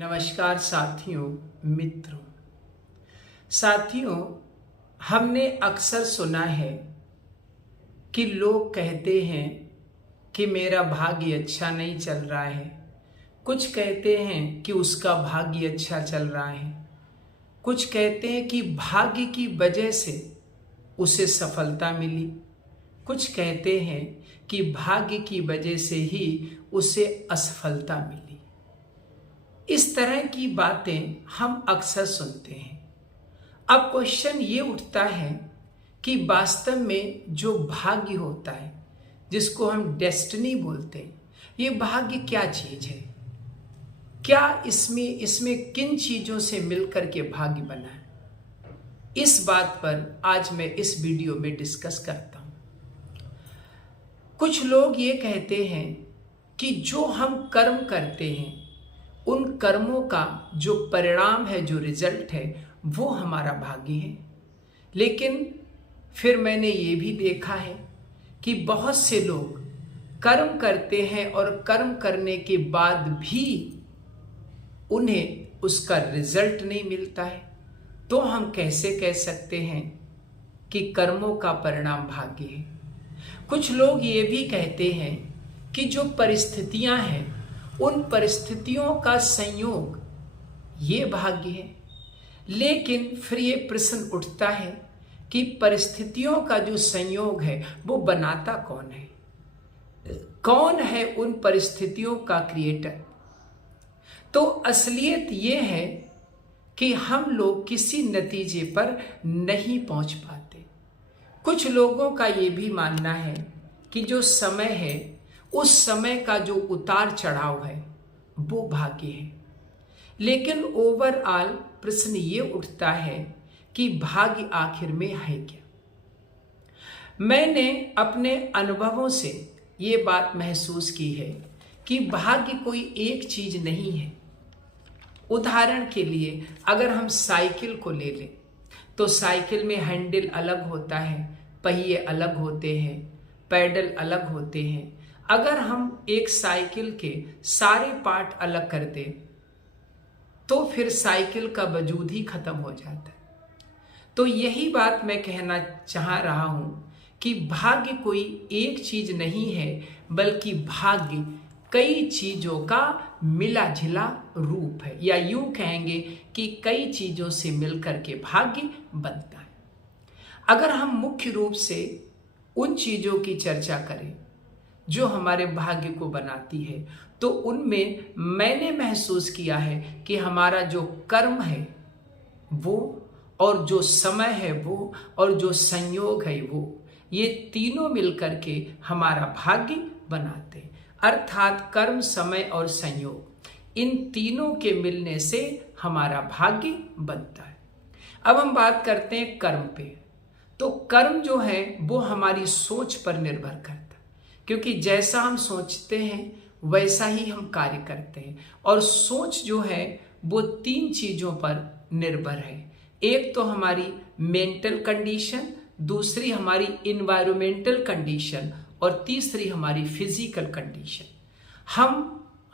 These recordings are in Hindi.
नमस्कार साथियों, मित्रों। साथियों, हमने अक्सर सुना है कि लोग कहते हैं कि मेरा भाग्य अच्छा नहीं चल रहा है। कुछ कहते हैं कि उसका भाग्य अच्छा चल रहा है। कुछ कहते हैं कि भाग्य की वजह से उसे सफलता मिली। कुछ कहते हैं कि भाग्य की वजह से ही उसे असफलता मिली। इस तरह की बातें हम अक्सर सुनते हैं। अब क्वेश्चन ये उठता है कि वास्तव में जो भाग्य होता है, जिसको हम डेस्टिनी बोलते हैं, ये भाग्य क्या चीज है? क्या इसमें किन चीजों से मिलकर के भाग्य बना है? इस बात पर आज मैं इस वीडियो में डिस्कस करता हूं। कुछ लोग ये कहते हैं कि जो हम कर्म करते हैं, उन कर्मों का जो परिणाम है, जो रिजल्ट है, वो हमारा भाग्य है। लेकिन फिर मैंने ये भी देखा है कि बहुत से लोग कर्म करते हैं और कर्म करने के बाद भी उन्हें उसका रिजल्ट नहीं मिलता है। तो हम कैसे कह सकते हैं कि कर्मों का परिणाम भाग्य है? कुछ लोग ये भी कहते हैं कि जो परिस्थितियां हैं, उन परिस्थितियों का संयोग ये भाग्य है। लेकिन फिर ये प्रश्न उठता है कि परिस्थितियों का जो संयोग है वो बनाता कौन है? कौन है उन परिस्थितियों का क्रिएटर? तो असलियत ये है कि हम लोग किसी नतीजे पर नहीं पहुंच पाते। कुछ लोगों का ये भी मानना है कि जो समय है, उस समय का जो उतार चढ़ाव है, वो भाग्य है। लेकिन ओवरऑल प्रश्न ये उठता है कि भाग्य आखिर में है क्या? मैंने अपने अनुभवों से ये बात महसूस की है कि भाग्य कोई एक चीज नहीं है। उदाहरण के लिए अगर हम साइकिल को ले लें, तो साइकिल में हैंडल अलग होता है, पहिए अलग होते हैं, पैडल अलग होते हैं। अगर हम एक साइकिल के सारे पार्ट अलग कर दें तो फिर साइकिल का वजूद ही खत्म हो जाता है। तो यही बात मैं कहना चाह रहा हूं कि भाग्य कोई एक चीज नहीं है, बल्कि भाग्य कई चीजों का मिला जुला रूप है, या यूं कहेंगे कि कई चीजों से मिलकर के भाग्य बनता है। अगर हम मुख्य रूप से उन चीजों की चर्चा करें जो हमारे भाग्य को बनाती है, तो उनमें मैंने महसूस किया है कि हमारा जो कर्म है वो, और जो समय है वो, और जो संयोग है वो, ये तीनों मिलकर के हमारा भाग्य बनाते हैं। अर्थात कर्म, समय और संयोग, इन तीनों के मिलने से हमारा भाग्य बनता है। अब हम बात करते हैं कर्म पे। तो कर्म जो है वो हमारी सोच पर निर्भर करता है, क्योंकि जैसा हम सोचते हैं वैसा ही हम कार्य करते हैं। और सोच जो है वो तीन चीजों पर निर्भर है। एक तो हमारी मेंटल कंडीशन, दूसरी हमारी इन्वायरमेंटल कंडीशन, और तीसरी हमारी फिजिकल कंडीशन।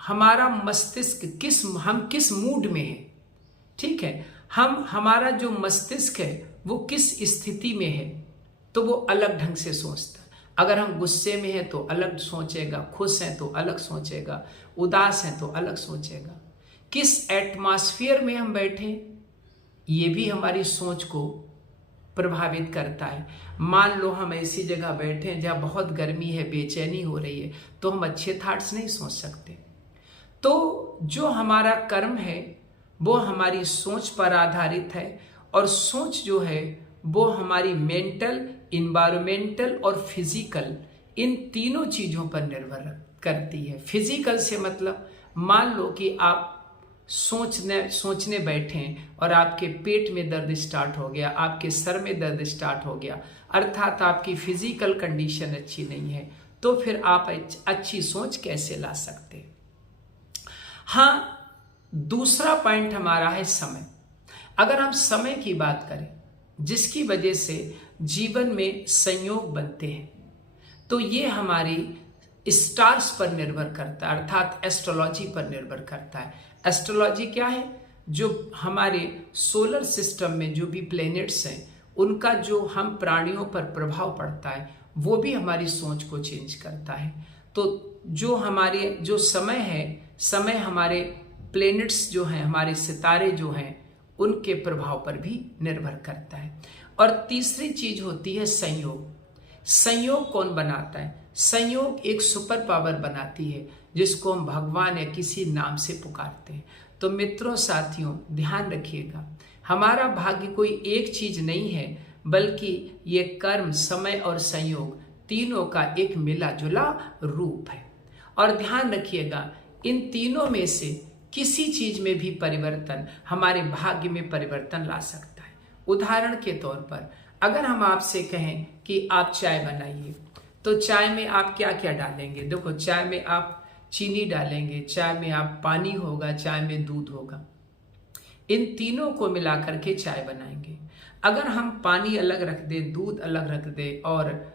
हमारा मस्तिष्क हम किस मूड में है, ठीक है, हमारा जो मस्तिष्क है वो किस स्थिति में है, तो वो अलग ढंग से सोचता है। अगर हम गुस्से में हैं तो अलग सोचेगा, खुश हैं तो अलग सोचेगा, उदास हैं तो अलग सोचेगा। किस एटमॉस्फेयर में हम बैठे, ये भी हमारी सोच को प्रभावित करता है। मान लो हम ऐसी जगह बैठे हैं जहाँ बहुत गर्मी है, बेचैनी हो रही है, तो हम अच्छे थॉट्स नहीं सोच सकते। तो जो हमारा कर्म है वो हमारी सोच पर आधारित है, और सोच जो है वो हमारी मेंटल, इन्वायरमेंटल और फिजिकल, इन तीनों चीजों पर निर्भर करती है। फिजिकल से मतलब मान लो कि आप सोचने बैठे हैं और आपके पेट में दर्द स्टार्ट हो गया, आपके सर में दर्द स्टार्ट हो गया, अर्थात आपकी फिजिकल कंडीशन अच्छी नहीं है, तो फिर आप अच्छी सोच कैसे ला सकते? हाँ, दूसरा पॉइंट हमारा है समय। अगर हम समय की बात करें, जिसकी वजह से जीवन में संयोग बनते हैं, तो ये हमारी स्टार्स पर निर्भर करता है, अर्थात एस्ट्रोलॉजी पर निर्भर करता है। एस्ट्रोलॉजी क्या है? जो हमारे सोलर सिस्टम में जो भी प्लैनेट्स हैं उनका जो हम प्राणियों पर प्रभाव पड़ता है वो भी हमारी सोच को चेंज करता है। तो जो हमारे जो समय है, समय हमारे प्लैनेट्स जो हैं, हमारे सितारे जो हैं, उनके प्रभाव पर भी निर्भर करता है। और तीसरी चीज होती है संयोग। संयोग कौन बनाता है? संयोग एक सुपर पावर बनाती है जिसको हम भगवान या किसी नाम से पुकारते हैं। तो मित्रों, साथियों, ध्यान रखिएगा, हमारा भाग्य कोई एक चीज नहीं है, बल्कि ये कर्म, समय और संयोग तीनों का एक मिला जुला रूप है। और ध्यान रखिएगा, इन तीनों में से किसी चीज में भी परिवर्तन हमारे भाग्य में परिवर्तन ला सकता है। उदाहरण के तौर पर अगर हम आपसे कहें कि आप चाय बनाइए, तो चाय में आप क्या क्या डालेंगे? देखो, चाय में आप चीनी डालेंगे, चाय में आप पानी होगा, चाय में दूध होगा। इन तीनों को मिलाकर के चाय बनाएंगे। अगर हम पानी अलग रख दें, दूध अलग रख दें और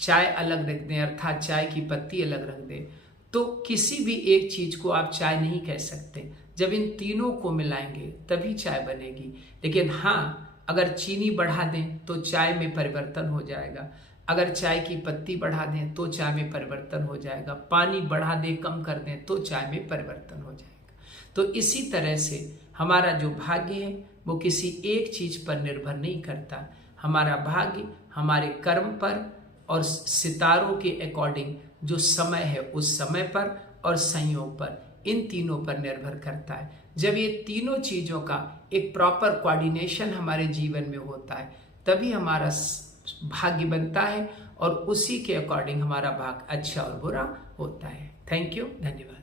चाय अलग रख दें, अर्थात चाय की पत्ती अलग रख दें, तो किसी भी एक चीज को आप चाय नहीं कह सकते। जब इन तीनों को मिलाएंगे तभी चाय बनेगी। लेकिन हाँ, अगर चीनी बढ़ा दें तो चाय में परिवर्तन हो जाएगा, अगर चाय की पत्ती बढ़ा दें तो चाय में परिवर्तन हो जाएगा, पानी बढ़ा दें, कम कर दें तो चाय में परिवर्तन हो जाएगा। तो इसी तरह से हमारा जो भाग्य है वो किसी एक चीज पर निर्भर नहीं करता। हमारा भाग्य हमारे कर्म पर और सितारों के अकॉर्डिंग जो समय है उस समय पर और संयोग पर, इन तीनों पर निर्भर करता है। जब ये तीनों चीजों का एक प्रॉपर कोऑर्डिनेशन हमारे जीवन में होता है तभी हमारा भाग्य बनता है और उसी के अकॉर्डिंग हमारा भाग्य अच्छा और बुरा होता है। थैंक यू, धन्यवाद।